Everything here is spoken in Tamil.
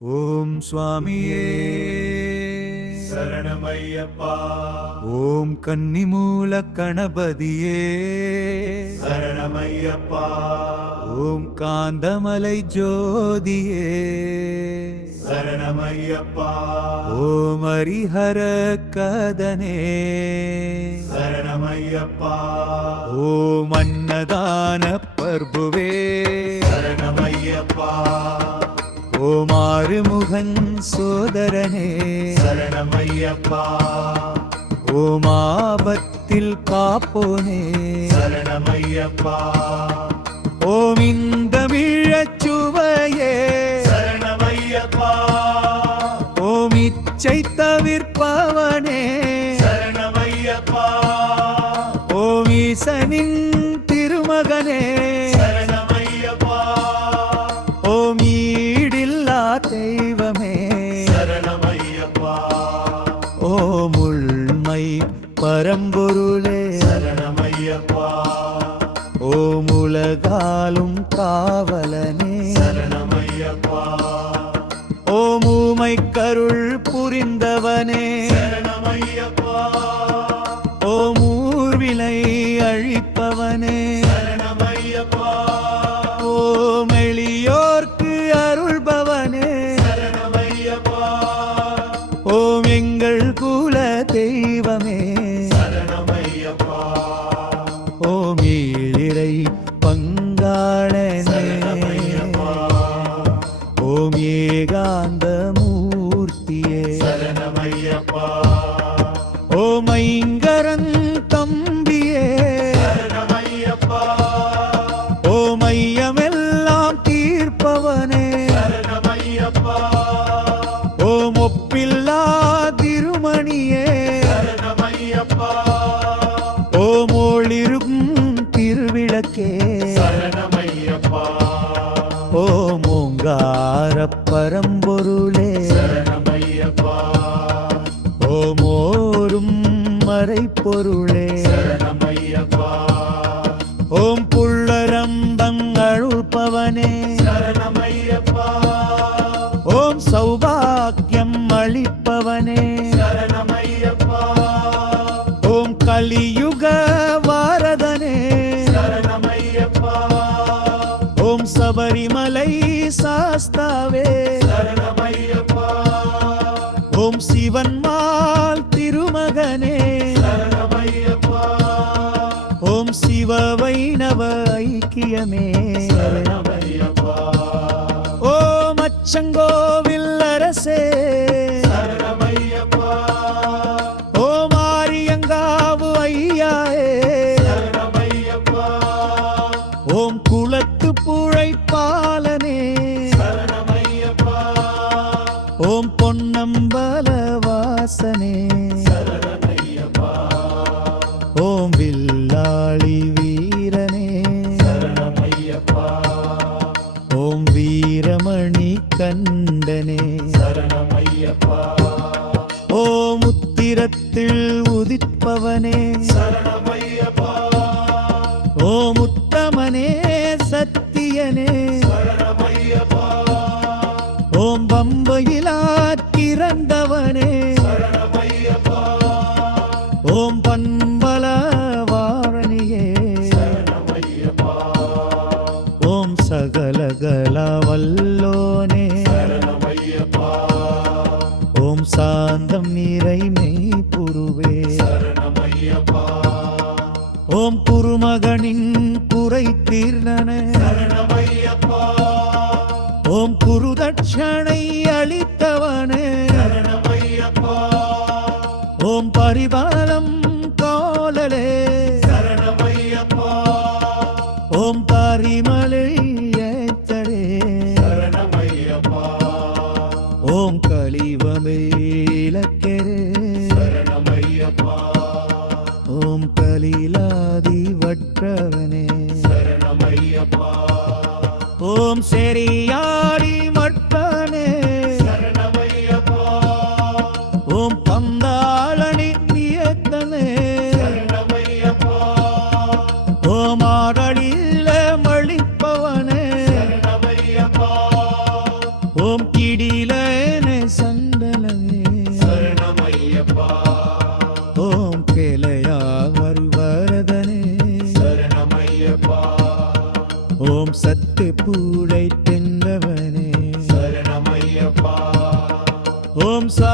ஓம் சுவாமியே. சரணமையப்பா. ஓம் கன்னிமூல கணபதியே. சரணமையப்பா. ஓம் காந்தமலை ஜோதியே. சரணமையப்பா. ஓம் ஹரிஹர கதனே. சரணமையப்பா. ஓம் அன்னதான பர்புவே. ஓம் ஆறுமுகன் சோதரனே. சரணமையப்பா. ஓம் ஆபத்தில் காப்போனே. சரணமையப்பா. ஓம் இந்த சுவையே. சரணமையப்பா. ஓம் இச்சை தவிர்ப்பவனே. சரணமையப்பா. ஓம் ஈசனின் பரம்பொருளே. சரணமையப்பா. ஓம் உலகாலும் காவலனே. சரணமையப்பா. ஓம் ஊமை கருள் புரிந்தவனே. சரணமையப்பா. ஓம் ஊர்விலை அழிப்பவனே. சரணமையப்பா. ஓம் எளியோர்க்கு அருள்பவனே. சரணமையப்பா. ஓம் எங்கள் குல தெய்வமே. ஏகாந்த மூர்த்தியே. சரணமையப்பா. ஓம் ஐங்கரன் தம்பியே. சரணமையப்பா. ஓம் ஐயமெல்லாம் தீர்ப்பவனே. சரணமையப்பா. ஓம் ஒப்பில்லா திருமணியே. சரணமையப்பா. ஓம் ஒளிரும் திருவிளக்கே. சரணமையப்பா. ஓம் ஓங்கார சரணமையப்பா. ஓம் சௌபாக்கியம் அளிப்பவனே. சரணமையப்பா. ஓம் கலியுக வாரதனே சரணமையப்பா. ஓம் சபரிமலை சாஸ்தாவே. சரணமையப்பா. ஓம் சிவன்மால் திருமகனே. சரணமையப்பா. ஓம் சிவ வைணவ ஐக்கியமே. ஓம் அச்சங்கோவில் அரசே ஓம் ஆரியங்காவு ஐயாயே. ஓம் குலத்து புழைப்பாலனே சரணமையப்பா ஓம் உத்திரத்தில் உதிப்பவனே. ஓம் உத்தமனே சத்தியனே. ஓம் பம்பையிலா கிறந்தவனே. சரணமையப்பா. ஓம் பண்பல சாந்தம் நிறை மெய்ப்புருவே சரணமையப்பா. ஓம் குருமகனின் குறை தீர்ந்தன. ஓம் குருதட்சணை அளித்தவனே. ஓம் பரிபாலம் ஓம் சா